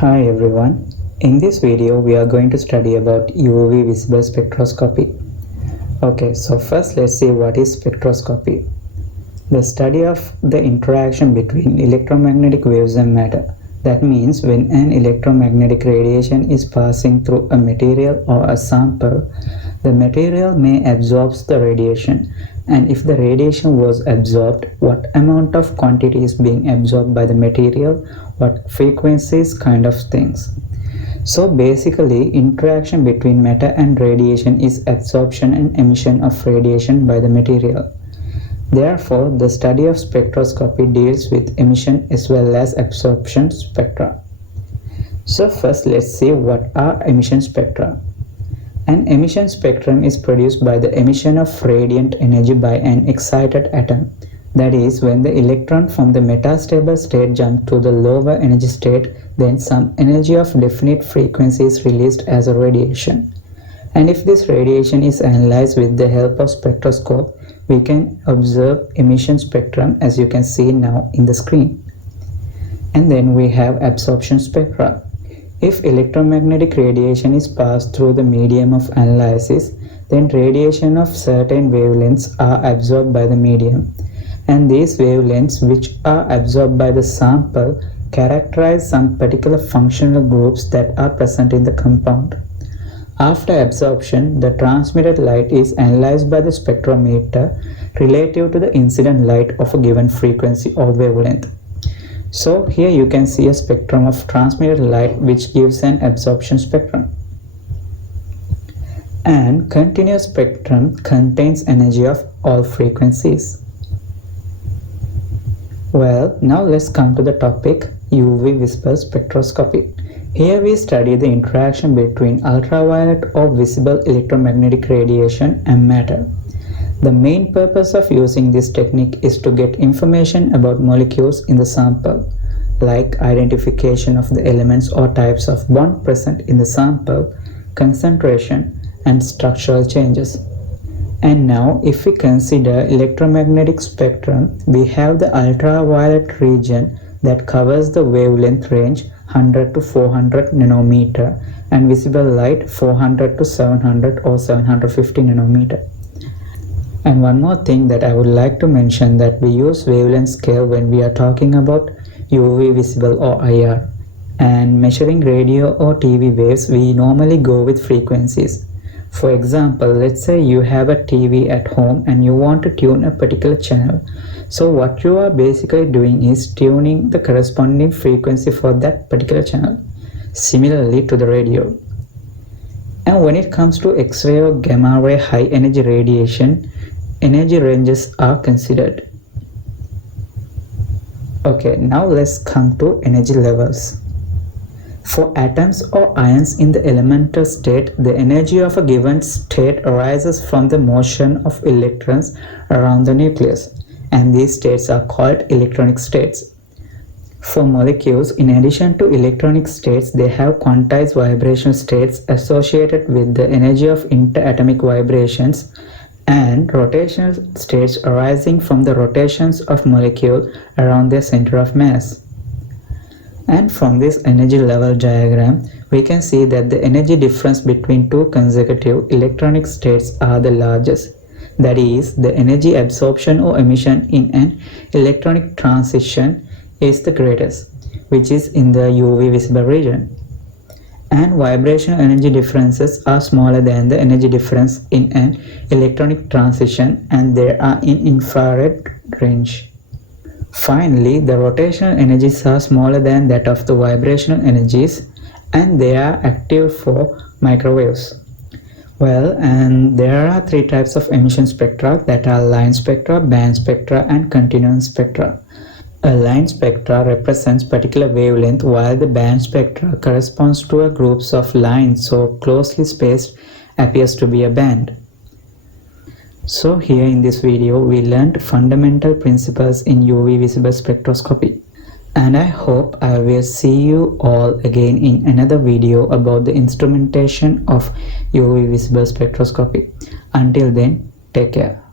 Hi everyone. In this video we are going to study about UV visible spectroscopy. Okay, so first let's see what is spectroscopy. The study of the interaction between electromagnetic waves and matter. That means when an electromagnetic radiation is passing through a material or a sample, the material may absorb the radiation, and if the radiation was absorbed, what amount of quantity is being absorbed by the material, what frequencies, kind of things. So basically, interaction between matter and radiation is absorption and emission of radiation by the material. Therefore, the study of spectroscopy deals with emission as well as absorption spectra. So first let's see what are emission spectra. An emission spectrum is produced by the emission of radiant energy by an excited atom. That is, when the electron from the metastable state jumps to the lower energy state, then some energy of definite frequency is released as a radiation. And if this radiation is analyzed with the help of spectroscope, we can observe emission spectrum as you can see now in the screen. And then we have absorption spectra. If electromagnetic radiation is passed through the medium of analysis, then radiation of certain wavelengths are absorbed by the medium. And these wavelengths which are absorbed by the sample characterize some particular functional groups that are present in the compound. After absorption, the transmitted light is analyzed by the spectrometer relative to the incident light of a given frequency or wavelength. So here you can see a spectrum of transmitted light which gives an absorption spectrum. And continuous spectrum contains energy of all frequencies. Well, now let's come to the topic UV visible spectroscopy. Here we study the interaction between ultraviolet or visible electromagnetic radiation and matter. The main purpose of using this technique is to get information about molecules in the sample, like identification of the elements or types of bond present in the sample, concentration, and structural changes. And now, if we consider electromagnetic spectrum, we have the ultraviolet region that covers the wavelength range 100 to 400 nanometer and visible light 400 to 700 or 750 nanometer. And one more thing that I would like to mention, that we use wavelength scale when we are talking about UV visible or IR. And measuring radio or TV waves, we normally go with frequencies. For example, let's say you have a TV at home and you want to tune a particular channel. So what you are basically doing is tuning the corresponding frequency for that particular channel, similarly to the radio. And when it comes to X-ray or gamma ray high energy radiation, energy ranges are considered. Okay, now let's come to energy levels. For atoms or ions in the elemental state, the energy of a given state arises from the motion of electrons around the nucleus, and these states are called electronic states. For molecules, in addition to electronic states, they have quantized vibrational states associated with the energy of interatomic vibrations and rotational states arising from the rotations of molecules around their center of mass. And from this energy level diagram, we can see that the energy difference between two consecutive electronic states are the largest. That is, the energy absorption or emission in an electronic transition is the greatest, which is in the UV visible region. And vibrational energy differences are smaller than the energy difference in an electronic transition, and they are in infrared range. Finally, the rotational energies are smaller than that of the vibrational energies, and they are active for microwaves. Well, and there are three types of emission spectra, that are line spectra, band spectra, and continuum spectra. A line spectra represents particular wavelength, while the band spectra corresponds to a groups of lines so closely spaced appears to be a band. So here in this video we learned fundamental principles in UV visible spectroscopy, and I hope I will see you all again in another video about the instrumentation of UV visible spectroscopy. Until then, take care.